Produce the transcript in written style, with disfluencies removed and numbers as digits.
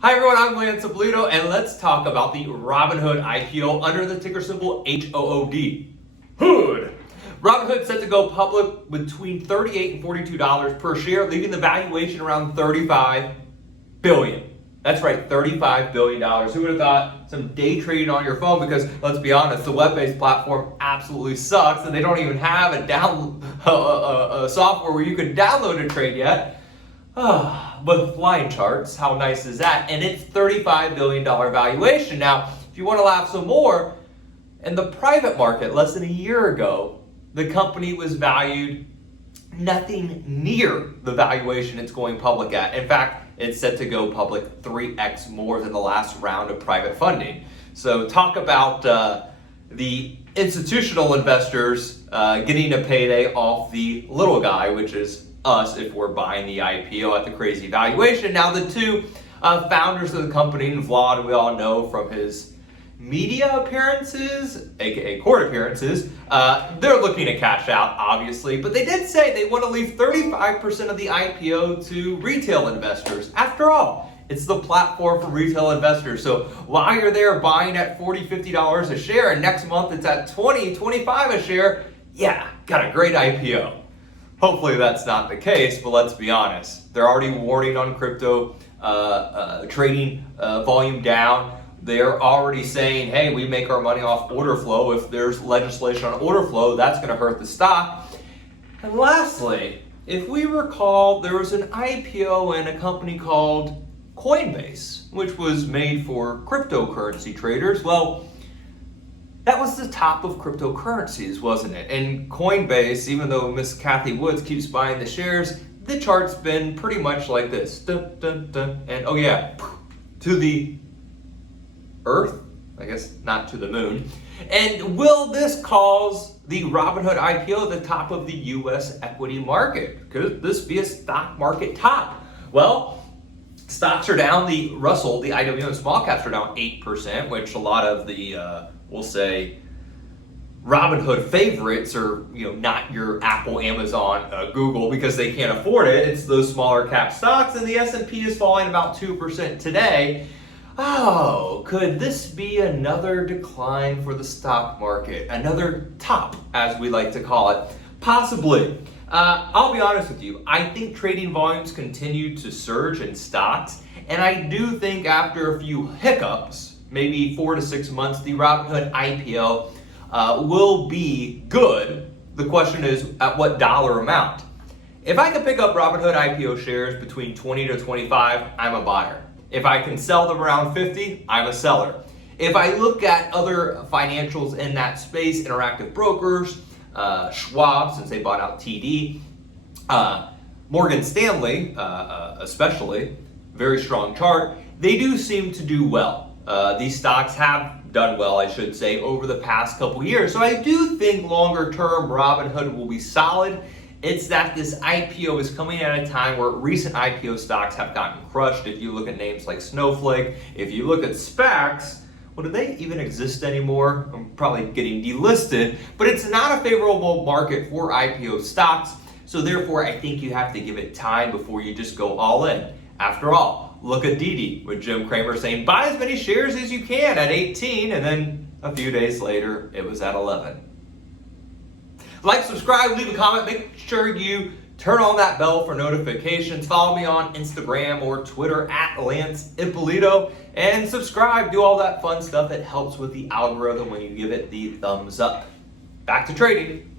Hi everyone, I'm 𝗧𝗶𝗺𝗀, and let's talk about the Robinhood IPO under the ticker symbol HOOD. Hood! Robinhood set to go public between $38 and $42 per share, leaving the valuation around $35 billion. That's right, $35 billion. Who would have thought some day trading on your phone? Because let's be honest, the web-based platform absolutely sucks, and they don't even have a software where you can download a trade yet. But line charts, how nice is that? And it's $35 billion valuation. Now, if you want to laugh some more, in the private market less than a year ago, the company was valued nothing near the valuation it's going public at. In fact, it's set to go public 3x more than the last round of private funding. So talk about the institutional investors getting a payday off the little guy, which is us if we're buying the IPO at the crazy valuation. Now the two founders of the company, 𝗧𝗴𝗀, we all know from his media appearances, aka court appearances, they're looking to cash out, obviously, but they did say they want to leave 35% of the IPO to retail investors. After all, it's the platform for retail investors. So while you're there buying at $40, $50 a share, and next month it's at $20, $25 a share, yeah, got a great IPO. Hopefully that's not the case, but let's be honest. They're already warning on crypto trading volume down. They're already saying, hey, we make our money off order flow. If there's legislation on order flow, that's going to hurt the stock. And lastly, if we recall, there was an IPO in a company called Coinbase, which was made for cryptocurrency traders. Well, that was the top of cryptocurrencies, wasn't it? And Coinbase, even though Miss Cathie Woods keeps buying the shares, the chart's been pretty much like this. Dun, dun, dun, and oh yeah, to the Earth, I guess not to the moon. And will this cause the Robinhood IPO the top of the US equity market? Could this be a stock market top? Well, stocks are down. The Russell, the IWM small caps are down 8%, which a lot of the we'll say Robinhood favorites are, not your Apple, Amazon, Google, because they can't afford it. It's those smaller cap stocks, and the S&P is falling about 2% today. Oh, could this be another decline for the stock market? Another top, as we like to call it? Possibly. I'll be honest with you. I think trading volumes continue to surge in stocks, and I do think after a few hiccups, maybe 4 to 6 months, the Robinhood IPO will be good. The question is, at what dollar amount? If I can pick up Robinhood IPO shares between 20 to 25, I'm a buyer. If I can sell them around 50, I'm a seller. If I look at other financials in that space, Interactive Brokers, Schwab, since they bought out TD, Morgan Stanley, especially, very strong chart, they do seem to do well. These stocks have done well, I should say, over the past couple years. So I do think longer term Robinhood will be solid. It's that this IPO is coming at a time where recent IPO stocks have gotten crushed. If you look at names like Snowflake, if you look at SPACs, well, do they even exist anymore? I'm probably getting delisted, but it's not a favorable market for IPO stocks. So therefore, I think you have to give it time before you just go all in. After all, look at Didi with Jim Cramer saying, buy as many shares as you can at 18, and then a few days later, it was at 11. Like, subscribe, leave a comment, make sure you turn on that bell for notifications. Follow me on Instagram or Twitter at 𝗧𝗴𝗀𝗻, and subscribe, do all that fun stuff that helps with the algorithm when you give it the thumbs up. Back to trading.